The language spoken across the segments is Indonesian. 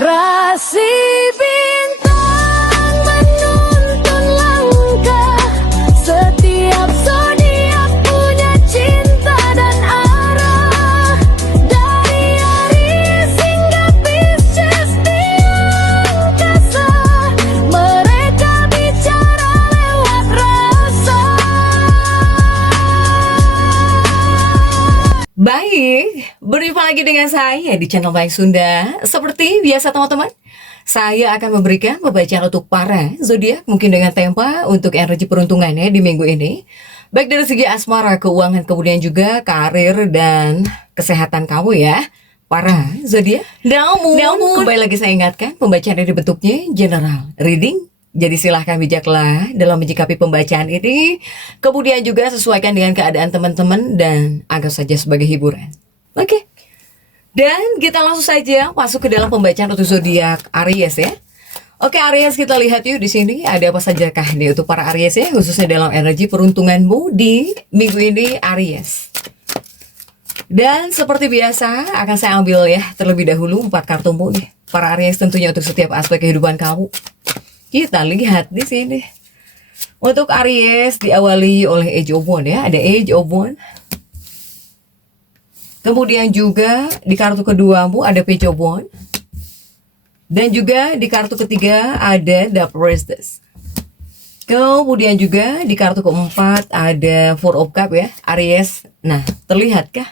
Rasi bintang menuntun langkah, setiap zodiak punya cinta dan arah. Dari Aries hingga Pisces di angkasa, mereka bicara lewat rasa. Baik, berjumpa lagi dengan saya di channel Baik Sunda. Seperti biasa teman-teman, saya akan memberikan pembacaan untuk para zodiak mungkin dengan tema untuk energi peruntungannya di minggu ini. Baik dari segi asmara, keuangan, kemudian juga karir dan kesehatan kamu ya, para zodiak. Namun, kembali lagi saya ingatkan, pembacaan ini bentuknya general reading. Jadi silahkan bijaklah dalam menyikapi pembacaan ini. Kemudian juga sesuaikan dengan keadaan teman-teman dan anggap saja sebagai hiburan. Oke. Dan kita langsung saja masuk ke dalam pembacaan untuk zodiak Aries ya. Oke Aries, kita lihat yuk di sini ada apa saja kah nih untuk para Aries ya, khususnya dalam energi peruntunganmu di minggu ini Aries. Dan seperti biasa akan saya ambil ya terlebih dahulu 4 kartumu nih para Aries, tentunya untuk setiap aspek kehidupan kamu. Kita lihat di sini. Untuk Aries diawali oleh Age of Wands ya, ada Age of Wands. Kemudian juga di kartu keduamu ada Page of Wands. Dan juga di kartu ketiga ada The Priestess. Kemudian juga di kartu keempat ada Four of Cups ya, Aries. Nah, terlihatkah?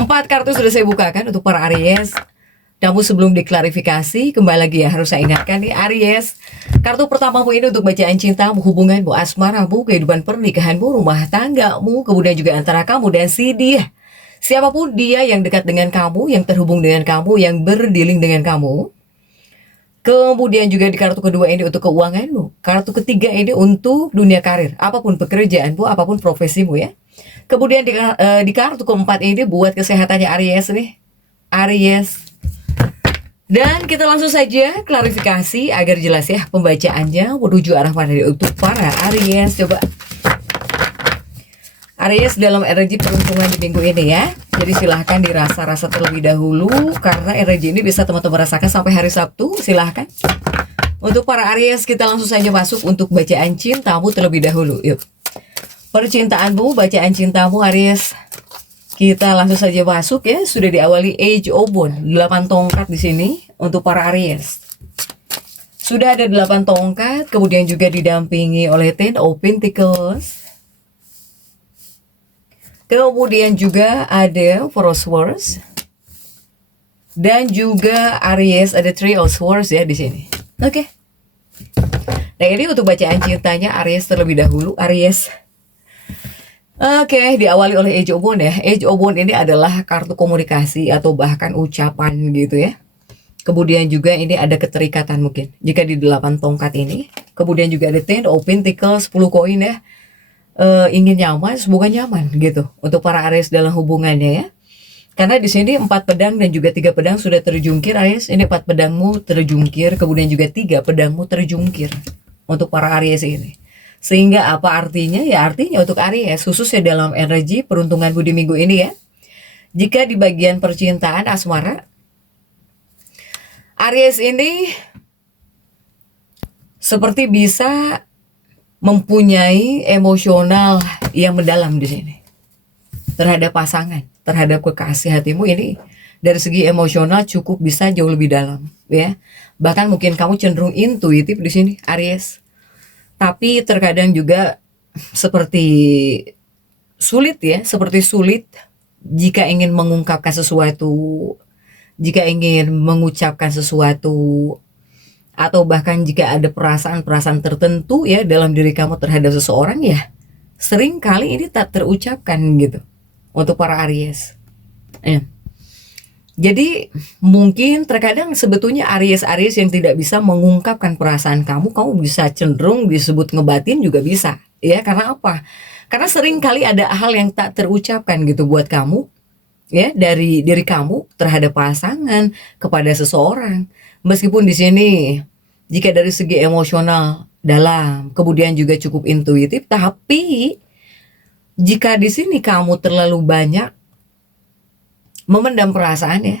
4 kartu sudah saya bukakan untuk para Aries. Namun sebelum diklarifikasi, kembali lagi ya harus saya ingatkan nih Aries, kartu pertamamu ini untuk bacaan cintamu, hubunganmu, asmaramu, kehidupan pernikahanmu, rumah tanggamu, kemudian juga antara kamu dan si dia. Siapapun dia yang dekat dengan kamu, yang terhubung dengan kamu, yang berdealing dengan kamu. Kemudian juga di kartu kedua ini untuk keuanganmu, kartu ketiga ini untuk dunia karir, apapun pekerjaanmu, apapun profesimu ya. Kemudian di kartu keempat ini buat kesehatannya Aries nih, Aries. Dan kita langsung saja klarifikasi agar jelas ya pembacaannya menuju arah mana untuk para Aries. Coba Aries dalam energi peruntungan di minggu ini ya. Jadi silahkan dirasa-rasa terlebih dahulu, karena energi ini bisa teman-teman rasakan sampai hari Sabtu. Silahkan. Untuk para Aries kita langsung saja masuk untuk bacaan cintamu terlebih dahulu. Yuk. Percintaanmu, bacaan cintamu Aries. Kita langsung saja masuk ya, sudah diawali Age of Wands, 8 tongkat di sini untuk para Aries. Sudah ada 8 tongkat, kemudian juga didampingi oleh Ten of Pentacles. Kemudian juga ada Four of Swords. Dan juga Aries ada Three of Swords ya di sini. Oke. Nah, ini untuk bacaan cintanya Aries terlebih dahulu, Aries. Oke, diawali oleh Age of Wands ya. Age of Wands ini adalah kartu komunikasi atau bahkan ucapan gitu ya. Kemudian juga ini ada keterikatan mungkin jika di 8 tongkat ini. Kemudian juga ada Ten of Pentacles, 10 koin ya. Ingin nyaman, semoga nyaman gitu untuk para Aries dalam hubungannya ya. Karena di sini 4 pedang dan juga 3 pedang sudah terjungkir Aries. Ini 4 pedangmu terjungkir, kemudian juga 3 pedangmu terjungkir untuk para Aries ini. Sehingga apa artinya? Ya artinya untuk Aries, khususnya dalam energi peruntunganmu di minggu ini ya. Jika di bagian percintaan asmara, Aries ini seperti bisa mempunyai emosional yang mendalam di sini. Terhadap pasangan, terhadap kekasih hatimu ini dari segi emosional cukup bisa jauh lebih dalam ya. Bahkan mungkin kamu cenderung intuitif di sini Aries. Tapi terkadang juga seperti sulit ya, seperti sulit jika ingin mengungkapkan sesuatu, jika ingin mengucapkan sesuatu, atau bahkan jika ada perasaan-perasaan tertentu ya dalam diri kamu terhadap seseorang ya, sering kali ini tak terucapkan gitu untuk para Aries. Jadi mungkin terkadang sebetulnya Aries-Aries yang tidak bisa mengungkapkan perasaan kamu bisa cenderung disebut ngebatin juga bisa ya. Karena apa? Karena sering kali ada hal yang tak terucapkan gitu buat kamu ya, dari diri kamu terhadap pasangan kepada seseorang. Meskipun di sini jika dari segi emosional dalam, kemudian juga cukup intuitif, tapi jika di sini kamu terlalu banyak memendam perasaan ya,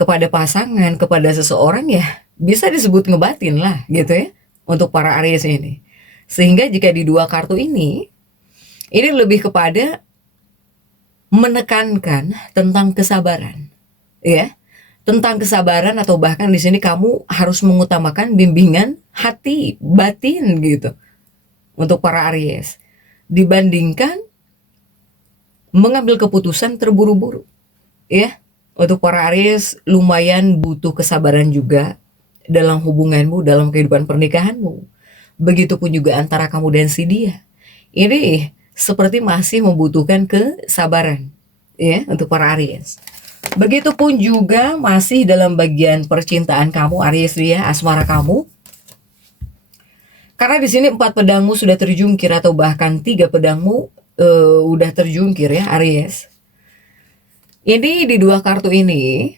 kepada pasangan, kepada seseorang ya bisa disebut ngebatin lah gitu ya untuk para Aries ini. Sehingga jika di dua kartu ini lebih kepada menekankan tentang kesabaran, ya, tentang kesabaran atau bahkan di sini kamu harus mengutamakan bimbingan hati batin gitu untuk para Aries dibandingkan mengambil keputusan terburu-buru, ya. Untuk para Aries lumayan butuh kesabaran juga dalam hubunganmu, dalam kehidupan pernikahanmu. Begitupun juga antara kamu dan si dia. Ini seperti masih membutuhkan kesabaran, ya, untuk para Aries. Begitupun juga masih dalam bagian percintaan kamu Aries ya, asmara kamu. Karena di sini 4 pedangmu sudah terjungkir atau bahkan 3 pedangmu udah terjungkir ya Aries. Ini di dua kartu ini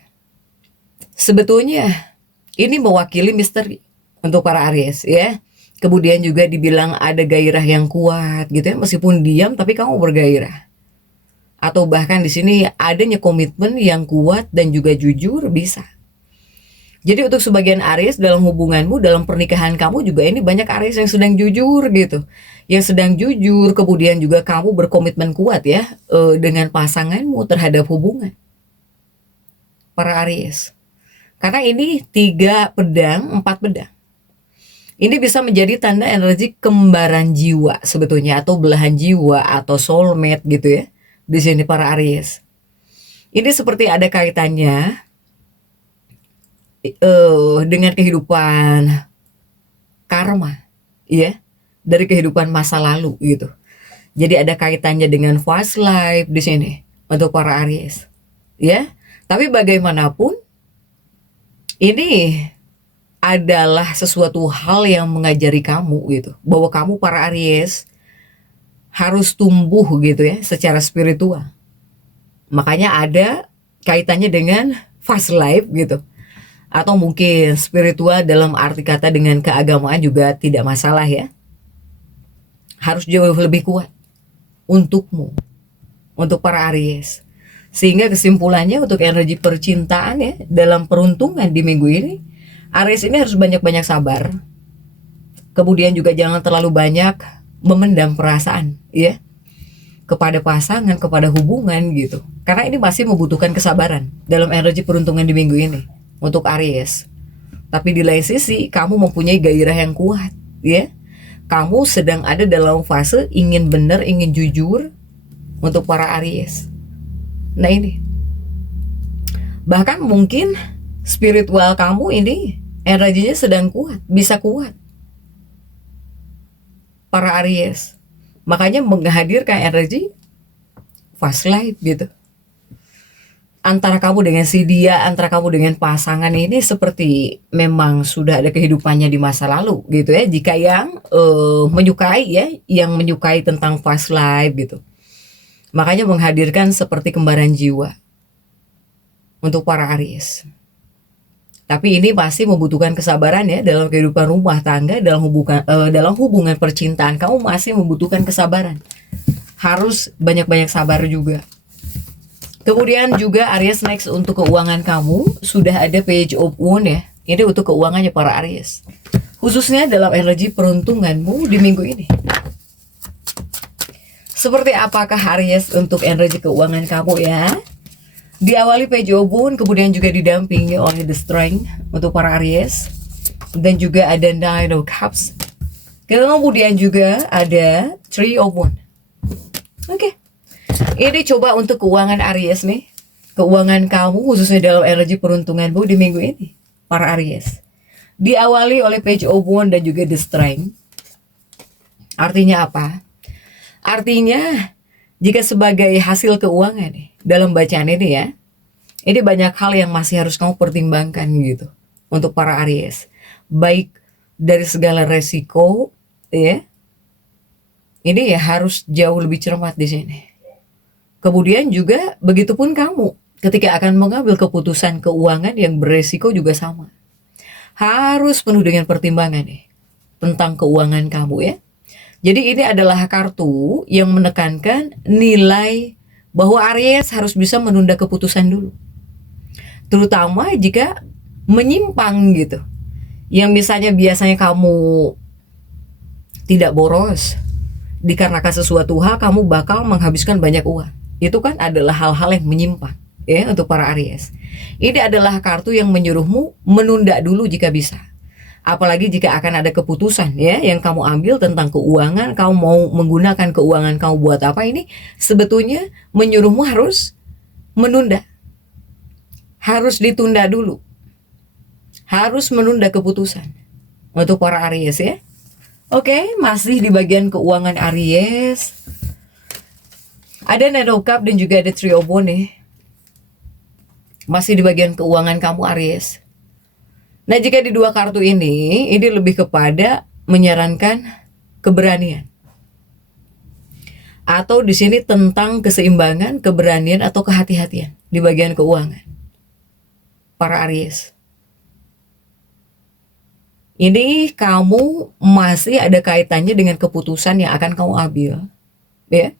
sebetulnya ini mewakili misteri untuk para Aries ya. Kemudian juga dibilang ada gairah yang kuat gitu ya, meskipun diam tapi kamu bergairah. Atau bahkan di sini adanya komitmen yang kuat dan juga jujur bisa. Jadi untuk sebagian Aries dalam hubunganmu, dalam pernikahan kamu juga ini banyak Aries yang sedang jujur gitu. Yang sedang jujur, kemudian juga kamu berkomitmen kuat ya dengan pasanganmu terhadap hubungan. Para Aries. Karena ini 3 pedang, 4 pedang. Ini bisa menjadi tanda energi kembaran jiwa sebetulnya, atau belahan jiwa, atau soulmate gitu ya. Di sini para Aries. Ini seperti ada kaitannya dengan kehidupan karma, ya, dari kehidupan masa lalu gitu. Jadi ada kaitannya dengan past life di sini untuk para Aries, ya. Tapi bagaimanapun ini adalah sesuatu hal yang mengajari kamu gitu, bahwa kamu para Aries harus tumbuh gitu ya secara spiritual. Makanya ada kaitannya dengan past life gitu. Atau mungkin spiritual dalam arti kata dengan keagamaan juga tidak masalah ya. Harus jauh lebih kuat untukmu, untuk para Aries. Sehingga kesimpulannya untuk energi percintaan ya, dalam peruntungan di minggu ini, Aries ini harus banyak-banyak sabar. Kemudian juga jangan terlalu banyak memendam perasaan ya, kepada pasangan, kepada hubungan gitu. Karena ini masih membutuhkan kesabaran dalam energi peruntungan di minggu ini untuk Aries. Tapi di lain sisi kamu mempunyai gairah yang kuat ya. Kamu sedang ada dalam fase ingin benar, ingin jujur untuk para Aries. Nah ini. Bahkan mungkin spiritual kamu ini energinya sedang kuat, bisa kuat. Para Aries. Makanya menghadirkan energi fast life gitu. Antara kamu dengan si dia, antara kamu dengan pasangan ini seperti memang sudah ada kehidupannya di masa lalu gitu ya. Jika yang menyukai ya, yang menyukai tentang fast life gitu. Makanya menghadirkan seperti kembaran jiwa untuk para Aries. Tapi ini pasti membutuhkan kesabaran ya dalam kehidupan rumah tangga, dalam hubungan percintaan kamu masih membutuhkan kesabaran. Harus banyak-banyak sabar juga. Kemudian juga Aries next untuk keuangan kamu sudah ada Page of Wands ya. Ini untuk keuangannya para Aries. Khususnya dalam energi peruntunganmu di minggu ini. Seperti apakah Aries untuk energi keuangan kamu ya? Diawali Page of Wands, kemudian juga didampingi oleh The Strength untuk para Aries. Dan juga ada Nine of Cups. Kemudian juga ada Three of Wands. Oke. Ini coba untuk keuangan Aries nih. Keuangan kamu khususnya dalam energi peruntunganmu di minggu ini. Para Aries. Diawali oleh Page of Wands dan juga The Strength. Artinya apa? Artinya jika sebagai hasil keuangan nih, dalam bacaan ini ya, ini banyak hal yang masih harus kamu pertimbangkan gitu. Untuk para Aries. Baik dari segala resiko ya. Ini ya harus jauh lebih cermat di sini. Kemudian juga begitupun kamu ketika akan mengambil keputusan keuangan yang beresiko juga sama. Harus penuh dengan pertimbangan nih tentang keuangan kamu ya. Jadi ini adalah kartu yang menekankan nilai bahwa Aries harus bisa menunda keputusan dulu. terutama jika menyimpang gitu. Yang misalnya biasanya kamu tidak boros, dikarenakan sesuatu hal kamu bakal menghabiskan banyak uang. Itu kan adalah hal-hal yang menyimpang ya untuk para Aries. Ini adalah kartu yang menyuruhmu menunda dulu jika bisa. Apalagi jika akan ada keputusan ya yang kamu ambil tentang keuangan, kamu mau menggunakan keuangan kamu buat apa, ini sebetulnya menyuruhmu harus menunda. Harus ditunda dulu. Harus menunda keputusan untuk para Aries ya. Oke, masih di bagian keuangan Aries. Ada Knight of Cups dan juga ada Three of Wands nih. Masih di bagian keuangan kamu Aries. Nah, jika di dua kartu ini lebih kepada menyarankan keberanian. Atau di sini tentang keseimbangan, keberanian atau kehati-hatian di bagian keuangan. Para Aries. Ini kamu masih ada kaitannya dengan keputusan yang akan kamu ambil. Ya.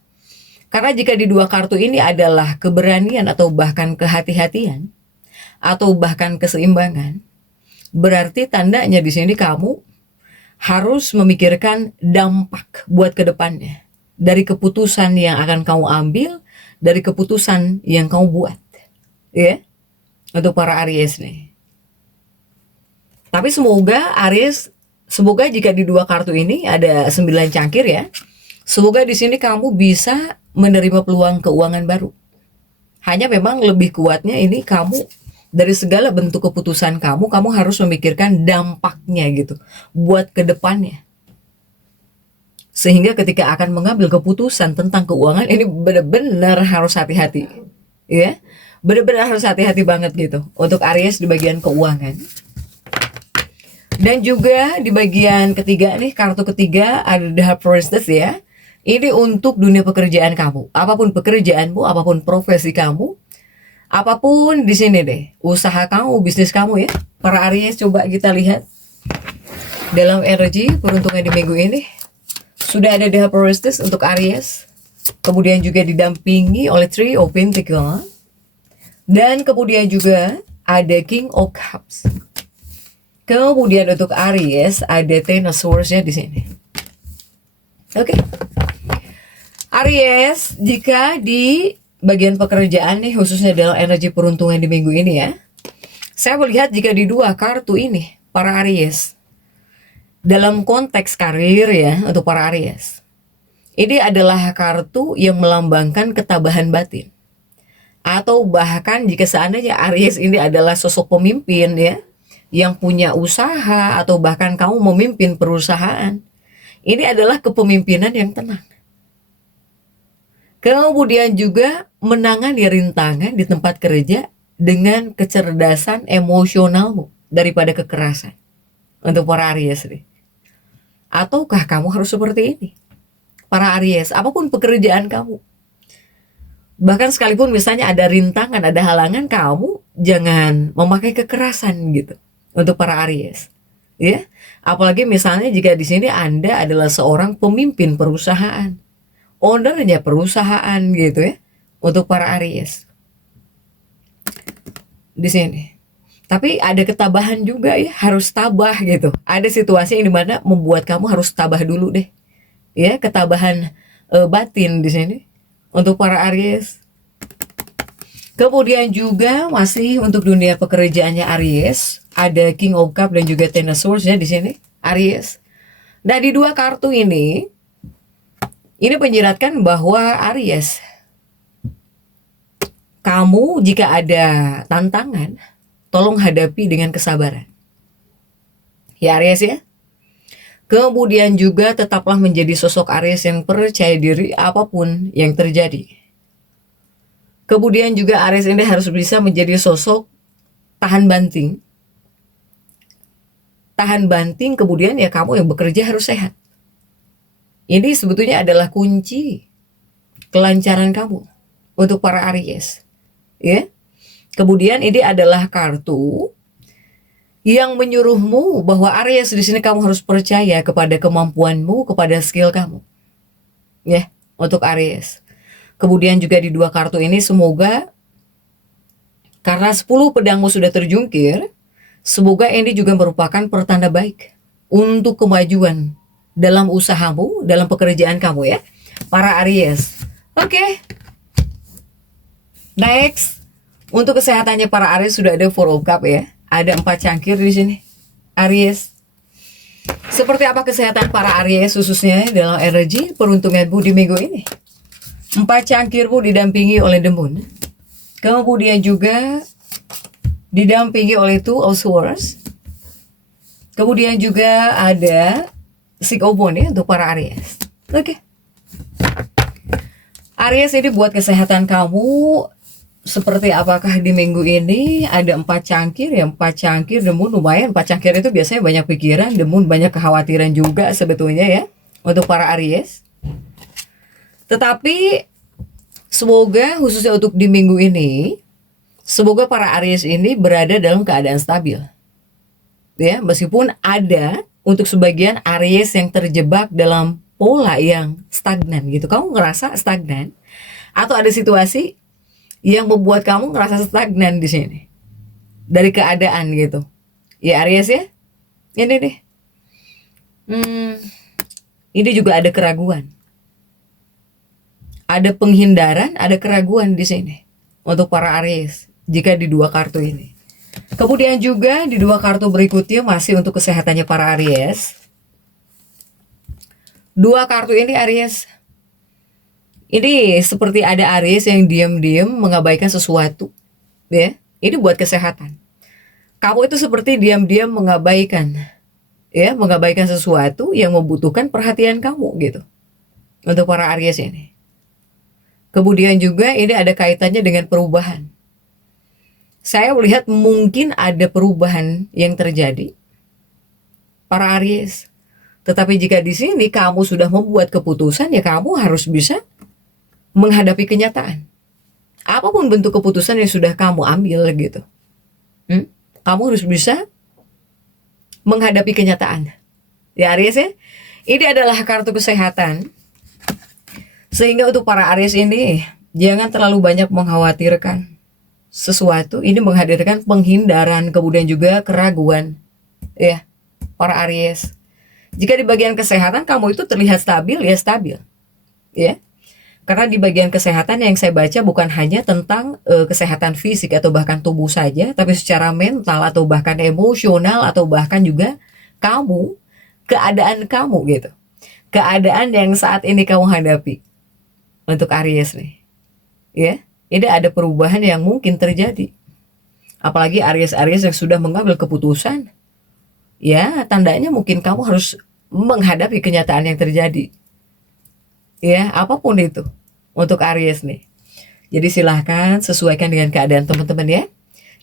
Karena jika di dua kartu ini adalah keberanian atau bahkan kehati-hatian atau bahkan keseimbangan, berarti tandanya di sini kamu harus memikirkan dampak buat ke depannya dari keputusan yang akan kamu ambil, dari keputusan yang kamu buat. Ya. Untuk para Aries nih. Tapi semoga Aries, semoga jika di dua kartu ini ada 9 cangkir ya. Semoga di sini kamu bisa menerima peluang keuangan baru. Hanya memang lebih kuatnya ini kamu dari segala bentuk keputusan kamu harus memikirkan dampaknya gitu buat ke depannya. Sehingga ketika akan mengambil keputusan tentang keuangan ini benar-benar harus hati-hati. Ya. Benar-benar harus hati-hati banget gitu untuk Aries di bagian keuangan. Dan juga di bagian ketiga nih, kartu ketiga ada The High Priestess ya. Ini untuk dunia pekerjaan kamu. Apapun pekerjaanmu, apapun profesi kamu, apapun di sini deh, usaha kamu, bisnis kamu ya. Para Aries, coba kita lihat dalam energi peruntungan di minggu ini. Sudah ada The High Priestess untuk Aries. Kemudian juga didampingi oleh Three of Pentacles. Dan kemudian juga ada King of Cups. Kemudian untuk Aries ada Ten of Swords ya di sini. Oke. Aries, jika di bagian pekerjaan nih khususnya dalam energi peruntungan di minggu ini ya. Saya melihat jika di dua kartu ini para Aries dalam konteks karir ya untuk para Aries. Ini adalah kartu yang melambangkan ketabahan batin. Atau bahkan jika seandainya Aries ini adalah sosok pemimpin ya, yang punya usaha atau bahkan kamu memimpin perusahaan, ini adalah kepemimpinan yang tenang. Kemudian juga menangani rintangan di tempat kerja dengan kecerdasan emosionalmu daripada kekerasan. Untuk para Aries nih. Ataukah kamu harus seperti ini? Para Aries, apapun pekerjaan kamu. Bahkan sekalipun misalnya ada rintangan, ada halangan, kamu jangan memakai kekerasan gitu. Untuk para Aries. Ya. Apalagi misalnya jika di sini Anda adalah seorang pemimpin perusahaan. Ownernya perusahaan gitu ya. Untuk para Aries. Di sini. Tapi ada ketabahan juga ya, harus tabah gitu. Ada situasi yang dimana membuat kamu harus tabah dulu deh. Ya, ketabahan batin di sini untuk para Aries. Kemudian juga masih untuk dunia pekerjaannya Aries, ada King of Cups dan juga Ten of Swords ya di sini, Aries. Nah, di dua kartu ini menyiratkan bahwa Aries, kamu jika ada tantangan, tolong hadapi dengan kesabaran. Ya Aries ya. Kemudian juga tetaplah menjadi sosok Aries yang percaya diri apapun yang terjadi. Kemudian juga Aries ini harus bisa menjadi sosok tahan banting. Tahan banting, kemudian ya kamu yang bekerja harus sehat. Ini sebetulnya adalah kunci kelancaran kamu untuk para Aries. Ya. Kemudian ini adalah kartu yang menyuruhmu bahwa Aries di sini kamu harus percaya kepada kemampuanmu, kepada skill kamu. Ya, untuk Aries. Kemudian juga di dua kartu ini semoga Karena 10 pedangmu sudah terjungkir, semoga ini juga merupakan pertanda baik untuk kemajuan dalam usahamu, dalam pekerjaan kamu ya, para Aries. Oke. Next, untuk kesehatannya para Aries sudah ada Four of Cups ya. Ada 4 cangkir di sini. Aries. Seperti apa kesehatan para Aries khususnya dalam energi peruntunganmu di minggu ini? 4 cangkirmu didampingi oleh The Moon. Kemudian juga didampingi oleh Two of Swords. Kemudian juga ada Six of Wands ya untuk para Aries. Oke. Aries, ini buat kesehatan kamu seperti apakah di minggu ini? Ada 4 cangkir ya, 4 cangkir The Moon lumayan. 4 cangkir itu biasanya banyak pikiran, The Moon banyak kekhawatiran juga sebetulnya ya untuk para Aries. Tetapi semoga khususnya untuk di minggu ini, semoga para Aries ini berada dalam keadaan stabil. Ya, meskipun ada untuk sebagian Aries yang terjebak dalam pola yang stagnan gitu. Kamu ngerasa stagnan atau ada situasi yang membuat kamu ngerasa stagnan di sini dari keadaan gitu. Ya Aries ya. Ini deh. Ini juga ada keraguan. Ada penghindaran, ada keraguan di sini untuk para Aries jika di 2 kartu ini. Kemudian juga di 2 kartu berikutnya masih untuk kesehatannya para Aries. 2 kartu ini Aries. Ini seperti ada Aries yang diam-diam mengabaikan sesuatu. Ya, ini buat kesehatan. Kamu itu seperti diam-diam mengabaikan, ya, mengabaikan sesuatu yang membutuhkan perhatian kamu gitu. Untuk para Aries ini. Kemudian juga ini ada kaitannya dengan perubahan. Saya melihat mungkin ada perubahan yang terjadi para Aries. Tetapi jika di sini kamu sudah membuat keputusan, ya kamu harus bisa menghadapi kenyataan. Apapun bentuk keputusan yang sudah kamu ambil gitu. Kamu harus bisa menghadapi kenyataan. Ya Aries ya. Ini adalah kartu kesehatan. Sehingga untuk para Aries ini jangan terlalu banyak mengkhawatirkan sesuatu. Ini menghadirkan penghindaran, kemudian juga keraguan. Ya, para Aries. Jika di bagian kesehatan kamu itu terlihat stabil, ya stabil. Ya. Karena di bagian kesehatan yang saya baca bukan hanya tentang kesehatan fisik atau bahkan tubuh saja, tapi secara mental atau bahkan emosional atau bahkan juga kamu, keadaan kamu gitu. Keadaan yang saat ini kamu hadapi. Untuk Aries nih. Ya, ini ada perubahan yang mungkin terjadi. Apalagi Aries-Aries yang sudah mengambil keputusan. Ya, tandanya mungkin kamu harus menghadapi kenyataan yang terjadi. Ya, apapun itu untuk Aries nih. Jadi silahkan sesuaikan dengan keadaan teman-teman ya.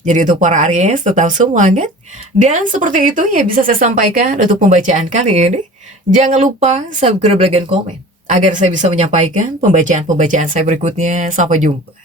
Jadi untuk para Aries tetap semangat. Dan seperti itu ya bisa saya sampaikan untuk pembacaan kali ini. Jangan lupa subscribe, like, dan komen agar saya bisa menyampaikan pembacaan-pembacaan saya berikutnya. Sampai jumpa.